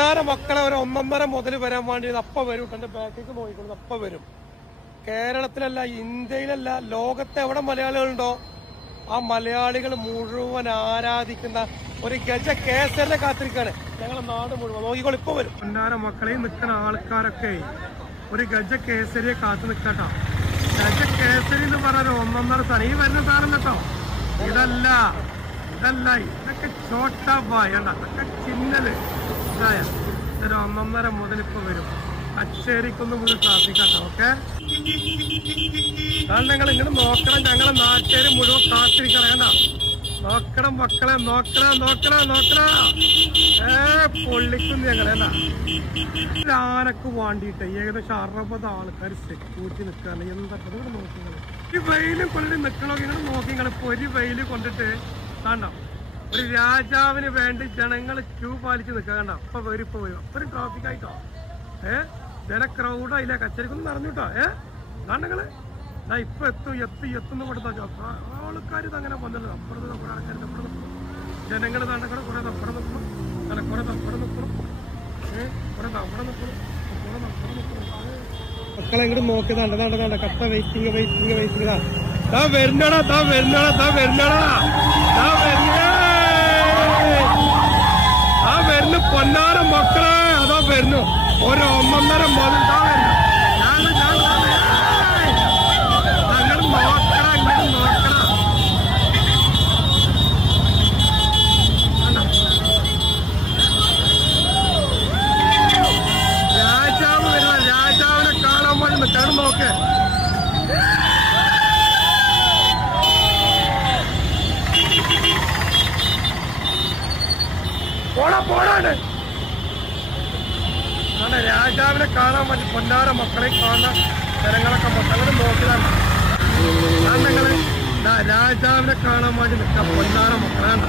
പൊന്നാര മക്കളെ ഒരു 1.5 മുതൽ വരാൻ വേണ്ടി അപ്പ വരും. എന്റെ ബാക്കിലേക്ക് നോക്കിക്കൊണ്ട് അപ്പ വരും. കേരളത്തിലല്ല, ഇന്ത്യയിലല്ല, ലോകത്തെ എവിടെ മലയാളികളുണ്ടോ ആ മലയാളികൾ മുഴുവൻ ആരാധിക്കുന്ന ഒരു ഗജ കേസരിനെ കാത്തിരിക്കാണ് ഞങ്ങളെ നാട് മുഴുവൻ. നോക്കിക്കോളൂ, ഇപ്പൊ വരും. പൊന്നാര മക്കളെയും നിൽക്കുന്ന ആൾക്കാരൊക്കെ ഒരു ഗജ കേസരിയെ കാത്തു നിൽക്കട്ടോ. ഗജ കേസരി എന്ന് പറഞ്ഞ 1.5 സാധനം ഈ വരുന്ന സാധനം കേട്ടോ. ഇതല്ല ഇതൊക്കെ ചോട്ടാ ബായ്, ഇതൊക്കെ ചിന്നല്. ഒരു 1.5 മുതൽ ഇപ്പൊ വരും. കച്ചേരിക്കൊന്നും മുതൽ ട്രാഫിക്കാട്ടോ. ഓക്കെ, ഞങ്ങൾ ഇങ്ങനെ നോക്കണം. ഞങ്ങളെ നാട്ടുകാര് മുഴുവൻ കാത്തിരിക്കണം. കണ്ട, നോക്കണം മക്കളെ, നോക്കണം. പൊള്ളിക്കുന്നു ഞങ്ങളെ. ആനക്ക് വേണ്ടിയിട്ട് ഏകദേശം 60 ആൾക്കാർ സെക്യൂരിറ്റി നിൽക്കാണ്. എന്താ നോക്കിങ്ങള് ഈ വെയില് കൊണ്ടിട്ട് നിൽക്കണോ? ഇങ്ങനെ നോക്കിങ്ങള് ഇപ്പൊ ഒരു വെയില് കൊണ്ടിട്ട് കണ്ടോ. ഒരു രാജാവിന് വേണ്ടി ജനങ്ങൾ ക്യൂ പാലിച്ച് നിൽക്കുക. കണ്ട, ഇപ്പൊ വരും. അപ്പൊ ട്രാഫിക് ആയിട്ടോ. ജന ക്രൗഡായില്ല, കച്ചേരിക്കൊന്നും നിറഞ്ഞുട്ടോ. കാണ്ടങ്ങള് ഇപ്പൊ എത്തുന്നു കൊടുത്താ ആൾക്കാർ ഇത് അങ്ങനെ വന്നത്. അപ്പുറത്ത് നമ്മുടെ ആൾക്കാർ ജനങ്ങൾ താണ്ടക്കൂടെ കുറെ അപ്പുറം നിൽക്കണം, അങ്ങനെ കുറെ അപ്പുറം നിൽക്കണം, കുറെ അവിടെ നിൽക്കണം. മക്കളെ ഇങ്ങോട്ട് നോക്കിയതാണ്ട് കട്ട വെയിറ്റിംഗ്. വരുന്നു പൊന്നാര മക്കളെ, അതാ വരുന്നു. ഒരു 1.5 മുതൽ രാജാവ് വരുന്ന, രാജാവിനെ കാണാൻ വേണ്ടി നിൽക്കാണ്. നോക്ക്, പോടാണ്. രാജാവിനെ കാണാൻ വേണ്ടി പൊന്നാര മക്കളെ കാണാൻ ജനങ്ങളൊക്കെ മക്കളെ നോക്കിയതാണ്. ഞങ്ങള് രാജാവിനെ കാണാൻ വേണ്ടി നിൽക്കാം. പൊന്നാര മക്കളാണ്.